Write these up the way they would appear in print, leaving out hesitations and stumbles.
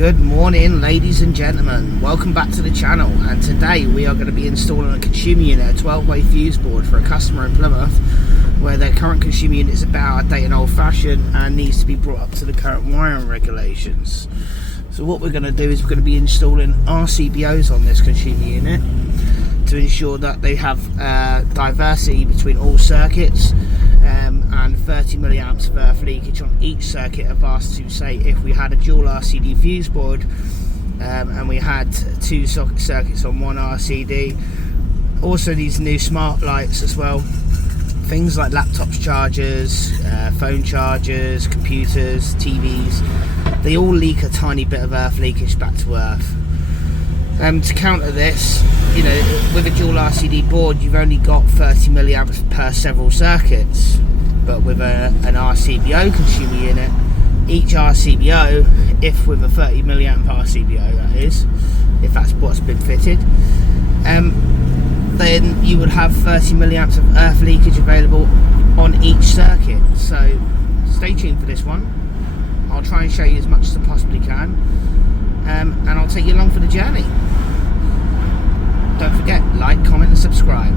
Good morning, ladies and gentlemen, welcome back to the channel. And today we are going to be installing a consumer unit, a 12-way fuse board for a customer in Plymouth where their current consumer unit is about outdated and old-fashioned and needs to be brought up to the current wiring regulations. So what we're going to do is we're going to be installing RCBOs on this consumer unit to ensure that they have diversity between all circuits, and 30 milliamps of earth leakage on each circuit of us, to say if we had a dual RCD fuse board and we had two socket circuits on one RCD. Also these new smart lights as well, things like laptops chargers, phone chargers, computers, TVs, they all leak a tiny bit of earth leakage back to earth. To counter this, you know, with a dual RCD board you've only got 30 milliamps per several circuits, but with an RCBO consumer unit, each RCBO, if with a 30 milliamp RCBO that is, if that's what's been fitted, then you would have 30 milliamps of earth leakage available on each circuit. So stay tuned for this one. I'll try and show you as much as I possibly can, and I'll take you along for the journey. Don't forget, like, comment and subscribe.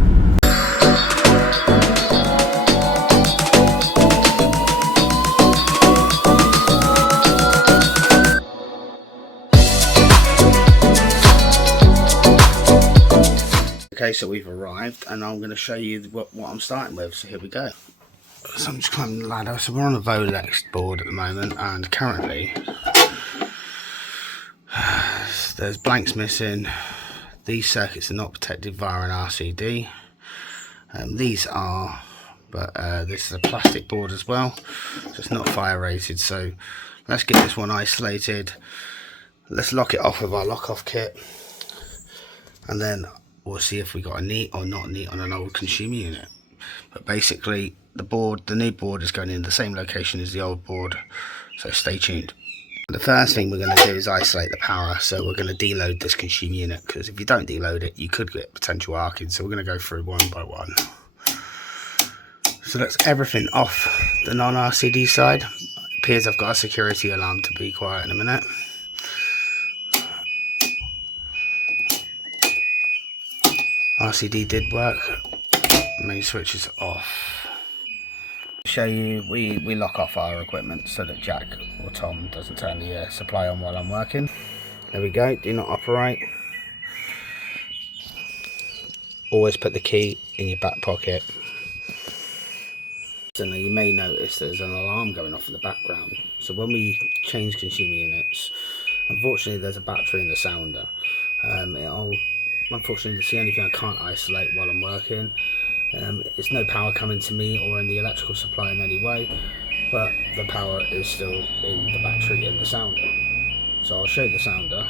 Okay, so we've arrived and I'm going to show you what I'm starting with, so here we go. So I'm just climbing the ladder. So we're on a Volex board at the moment, and currently there's blanks missing. These circuits are not protected via an RCD. These are, but this is a plastic board as well, so it's not fire rated. So let's get this one isolated. Let's lock it off with our lock off kit, and then we'll see if we got a neat or not neat on an old consumer unit. But basically the new board is going in the same location as the old board, so stay tuned. The first thing we're going to do is isolate the power. So we're going to deload this consumer unit, because if you don't deload it you could get potential arcing. So we're going to go through one by one. So that's everything off the non-RCD side. It appears I've got a security alarm, to be quiet in a minute. RCD did work. Main switch is off. Show you, we lock off our equipment so that Jack or Tom doesn't turn the supply on while I'm working. There we go, do not operate. Always put the key in your back pocket. So now you may notice there's an alarm going off in the background. So when we change consumer units, unfortunately there's a battery in the sounder. Unfortunately it's the only thing I can't isolate while I'm working. It's no power coming to me or in the electrical supply in any way, but the power is still in the battery in the sounder. So I'll show you the sounder,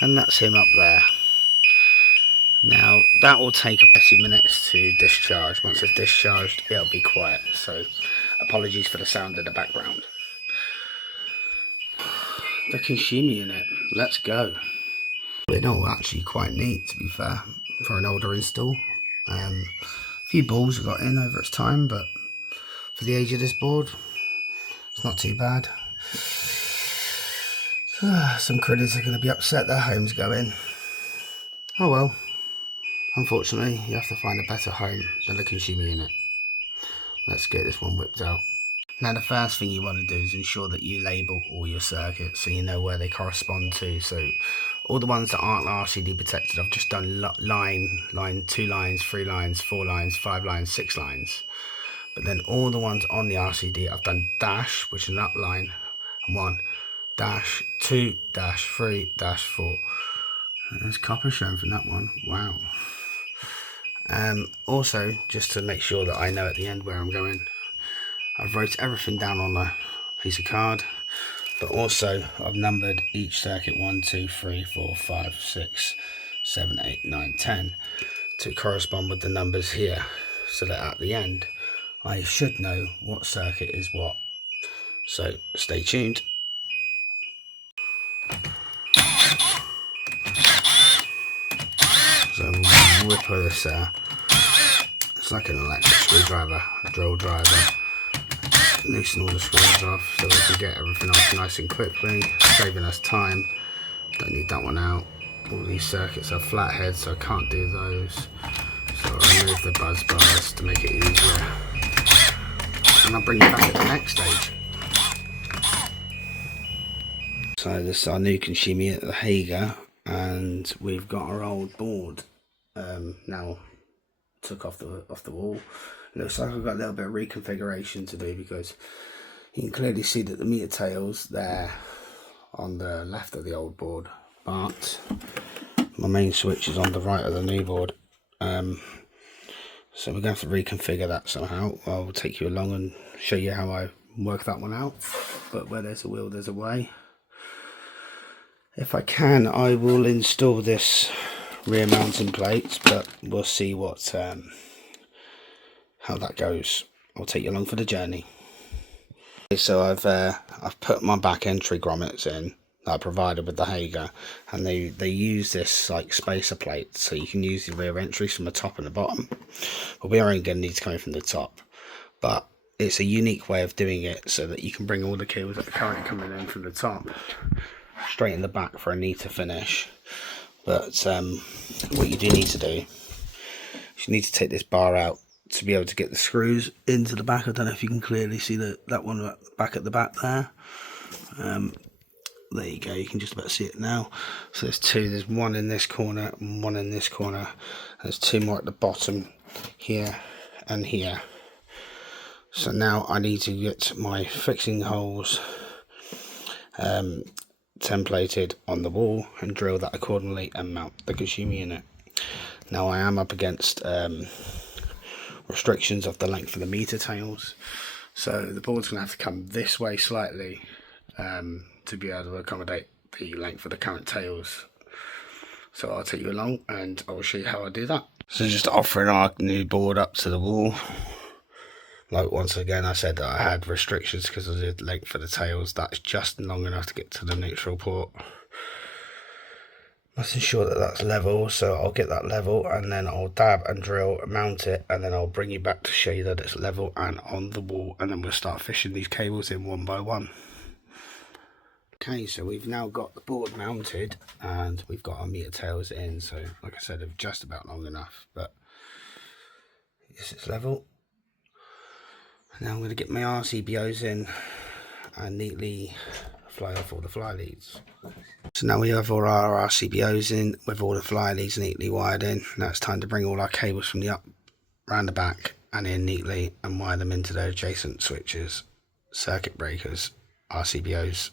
and that's him up there. Now that will take 30 minutes to discharge. Once it's discharged it'll be quiet, so apologies for the sound in the background. The consumer unit, let's go. They're all actually quite neat, to be fair, for an older install. A few balls have got in over its time, but for the age of this board it's not too bad. Some critters are going to be upset their home's going. Oh well, unfortunately you have to find a better home than the consumer unit. Let's get this one whipped out. Now the first thing you want to do is ensure that you label all your circuits so you know where they correspond to. So all the ones that aren't RCD protected, I've just done line, 2 lines, 3 lines, 4 lines, 5 lines, 6 lines. But then all the ones on the RCD, I've done dash, which is an up line, and 1, dash, 2, dash, 3, dash, 4. There's copper shown from that one, wow. Also, just to make sure that I know at the end where I'm going, I've wrote everything down on a piece of card, but also I've numbered each circuit 1, 2, 3, 4, 5, 6, 7, 8, 9, 10 to correspond with the numbers here, so that at the end I should know what circuit is what. So stay tuned. So we'll whip this, it's like an electric screwdriver, a drill driver. loosen all the screws off so we can get everything off nice and quickly, saving us time. Don't need that one out. All these circuits are flatheads, so I can't do those. So I'll remove the buzz bars to make it easier. And I'll bring you back at the next stage. So this is our new consumer unit, the Hager, and we've got our old board now took off the wall. It looks like I've got a little bit of reconfiguration to do, because you can clearly see that the meter tail's there on the left of the old board, but my main switch is on the right of the new board. So we're going to have to reconfigure that somehow. I'll take you along and show you how I work that one out. But where there's a will, there's a way. If I can, I will install this rear mounting plate, but we'll see what how that goes. I'll take you along for the journey. Okay, so I've put my back entry grommets in that I provided with the Hager, and they use this like spacer plate, so you can use the rear entries from the top and the bottom. But we are only going to need to come in from the top, but it's a unique way of doing it so that you can bring all the cables that are currently coming in from the top straight in the back for a neater finish. But what you do need to do is you need to take this bar out to be able to get the screws into the back. I don't know if you can clearly see that one back at the back there. There you go, you can just about see it now. So there's two, there's one in this corner and one in this corner. There's two more at the bottom here and here. So now I need to get my fixing holes templated on the wall and drill that accordingly and mount the consumer unit. Now I am up against restrictions of the length of the meter tails, so the board's going to have to come this way slightly to be able to accommodate the length of the current tails. So I'll take you along and I will show you how I do that. So just offering our new board up to the wall. Like, once again, I said that I had restrictions because of the length of the tails. That's just long enough to get to the neutral port. Must ensure that that's level, so I'll get that level and then I'll dab and drill and mount it, and then I'll bring you back to show you that it's level and on the wall, and then we'll start fishing these cables in one by one. Okay, so we've now got the board mounted and we've got our meter tails in, so like I said, they're just about long enough, but yes, it's level. Now I'm going to get my RCBOs in and neatly fly off all the fly leads. So now we have all our RCBOs in with all the fly leads neatly wired in. Now it's time to bring all our cables from the up round the back and in neatly and wire them into their adjacent switches, circuit breakers, RCBOs.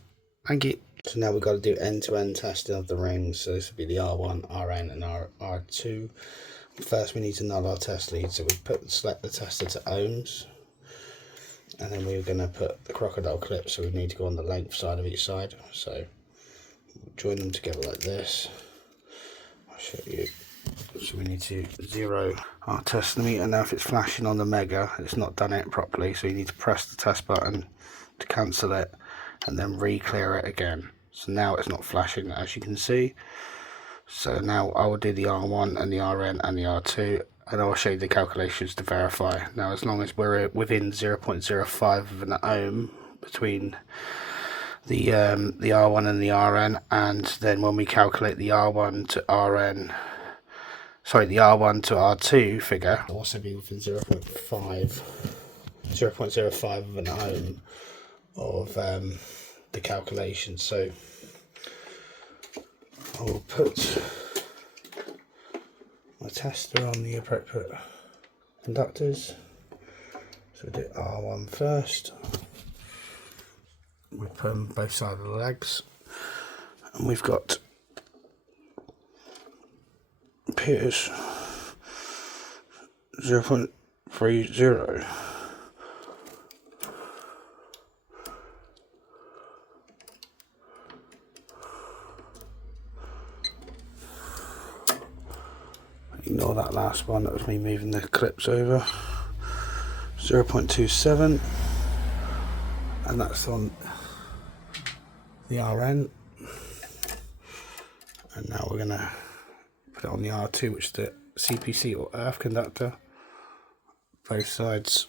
Thank you. So now we've got to do end-to-end testing of the rings. So this will be the R1, RN and R2. First we need to null our test lead, so we select the tester to ohms. And then we're going to put the crocodile clip, so we need to go on the length side of each side. So we'll join them together like this. I'll show you. So we need to zero our test meter. Now if it's flashing on the mega, it's not done it properly, so you need to press the test button to cancel it and then re-clear it again. So now it's not flashing, as you can see. So now I will do the R1 and the RN and the R2, and I'll show you the calculations to verify. Now as long as we're within 0.05 of an ohm between the R1 and the RN, and then when we calculate the R1 to RN, sorry, the R1 to R2 figure, it'll also be within 0.05 of an ohm of the calculation. So I will put my tester on the appropriate conductors. So we do R1 first. We put them both sides of the legs, and we've got Pierce 0.30. Ignore that last one, that was me moving the clips over. 0.27, and that's on the RN. And now we're going to put it on the R2, which is the CPC or earth conductor. Both sides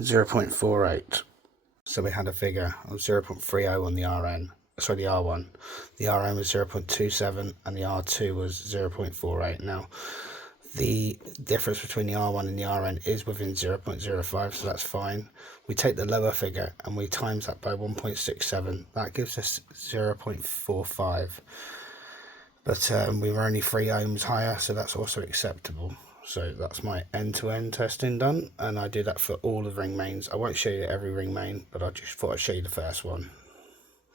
0.48. So we had a figure of 0.30 on the RN, sorry, the R1. The RN was 0.27 and the R2 was 0.48. Now, the difference between the R1 and the RN is within 0.05, so that's fine. We take the lower figure and we times that by 1.67. That gives us 0.45. But we were only 3 ohms higher, so that's also acceptable. So that's my end-to-end testing done, and I do that for all the ring mains. I won't show you every ring main, but I just thought I'd show you the first one.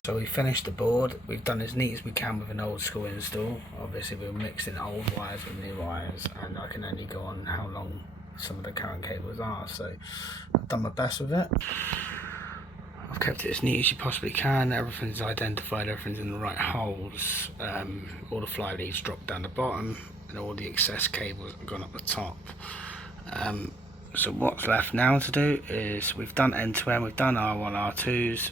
So we finished the board. We've done as neat as we can with an old school install. Obviously we're mixing old wires with new wires, and I can only go on how long some of the current cables are, so I've done my best with it. I've kept it as neat as you possibly can. Everything's identified, everything's in the right holes. All the fly leads drop down the bottom, and all the excess cables have gone up the top. So what's left now to do is we've done end to end, we've done R1, R2s.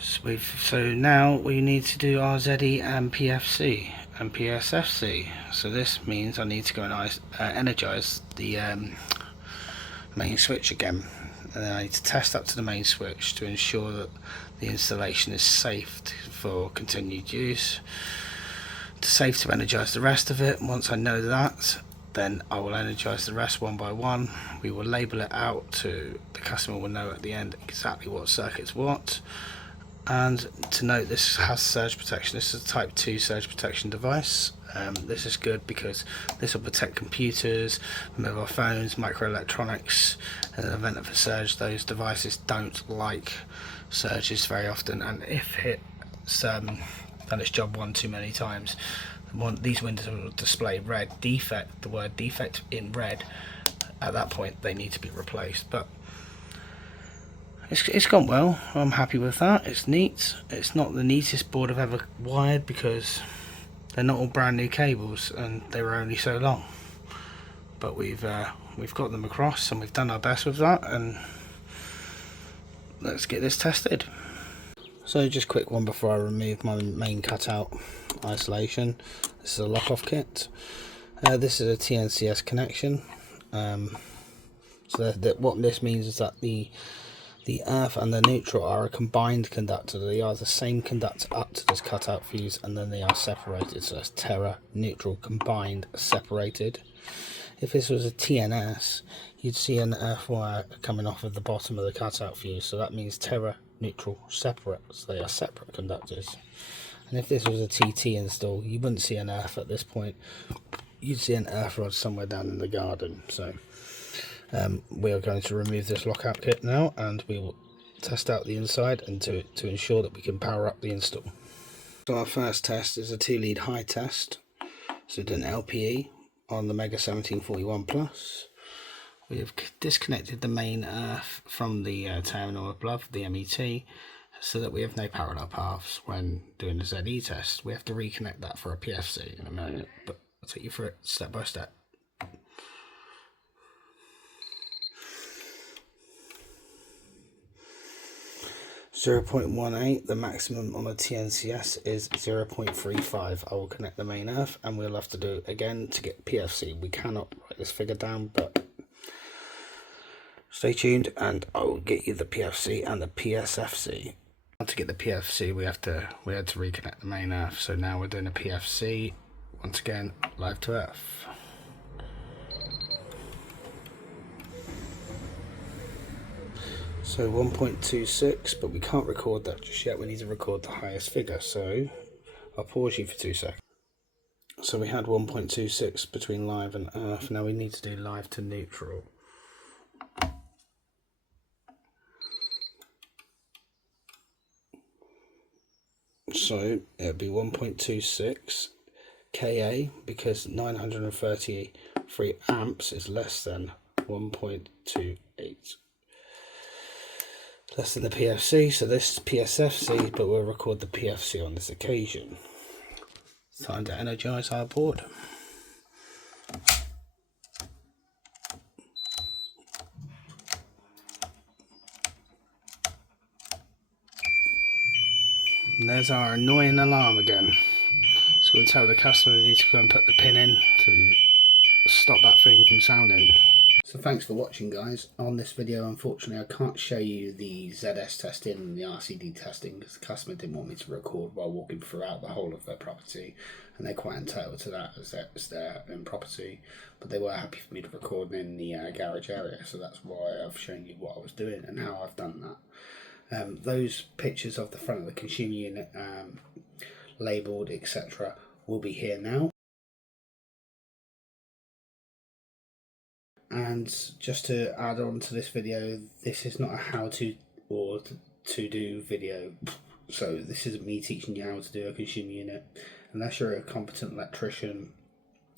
So now we need to do RZE and PFC and PSFC. So this means I need to go and energize the main switch again. And then I need to test up to the main switch to ensure that the installation is safe for continued use. It's safe to energize the rest of it. Once I know that, then I will energize the rest one by one. We will label it out to the customer will know at the end exactly what circuit's what. And to note, this has surge protection. This is a type 2 surge protection device. This is good because this will protect computers, mobile phones, microelectronics. In the event of a surge, those devices don't like surges very often, and if it's done its job one too many times, these windows will display red defect, the word defect in red. At that point they need to be replaced, but it's gone well. I'm happy with that. It's neat. It's not the neatest board I've ever wired because they're not all brand new cables and they were only so long, but we've got them across and we've done our best with that, and let's get this tested. So just a quick one before I remove my main cutout isolation. This is a lock-off kit. This is a TNCS connection. So what this means is that the earth and the neutral are a combined conductor. They are the same conductor up to this cutout fuse, and then they are separated. So it's terra, neutral, combined, separated. If this was a TNS, you'd see an earth wire coming off of the bottom of the cutout fuse. So that means terra, neutral, separate. So they are separate conductors. And if this was a TT install, you wouldn't see an earth at this point. You'd see an earth rod somewhere down in the garden. So we are going to remove this lockout kit now, and we will test out the inside and to ensure that we can power up the install. So our first test is a 2-lead high test. So did an LPE on the Mega 1741 Plus. We have disconnected the main earth from the terminal above, the MET, so that we have no parallel paths when doing the ZE test. We have to reconnect that for a PFC in a minute, but I'll take you through it step by step. .18, the maximum on a TNCS is 0.35. I will connect the main earth and we'll have to do it again to get PFC. We cannot write this figure down, but stay tuned and I will get you the PFC and the PSFC. To get the PFC we had to reconnect the main earth, so now we're doing a PFC, once again live to earth. So 1.26, but we can't record that just yet. We need to record the highest figure, so I'll pause you for 2 seconds. So we had 1.26 between live and earth. Now we need to do live to neutral. So it'll be 1.26 Ka, because 933 amps is less than 1.28. Less than the PFC, so this is PSFC, but we'll record the PFC on this occasion. It's time to energize our board. And there's our annoying alarm again. So we'll tell the customer they need to go and put the pin in to stop that thing from sounding. So thanks for watching, guys. On this video, unfortunately, I can't show you the ZS testing and the RCD testing because the customer didn't want me to record while walking throughout the whole of their property, and they're quite entitled to that as their own property. But they were happy for me to record in the garage area, so that's why I've shown you what I was doing and how I've done that. Those pictures of the front of the consumer unit, labelled, etc., will be here now. And just to add on to this video, this is not a how-to or to-do video. So this isn't me teaching you how to do a consumer unit. Unless you're a competent electrician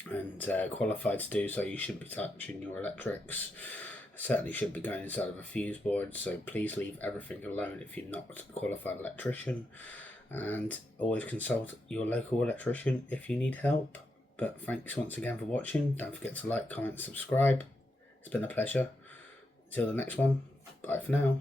and qualified to do so, you shouldn't be touching your electrics. Certainly shouldn't be going inside of a fuse board, so please leave everything alone if you're not a qualified electrician. And always consult your local electrician if you need help. But thanks once again for watching. Don't forget to like, comment, subscribe. It's been a pleasure. Until the next one, bye for now.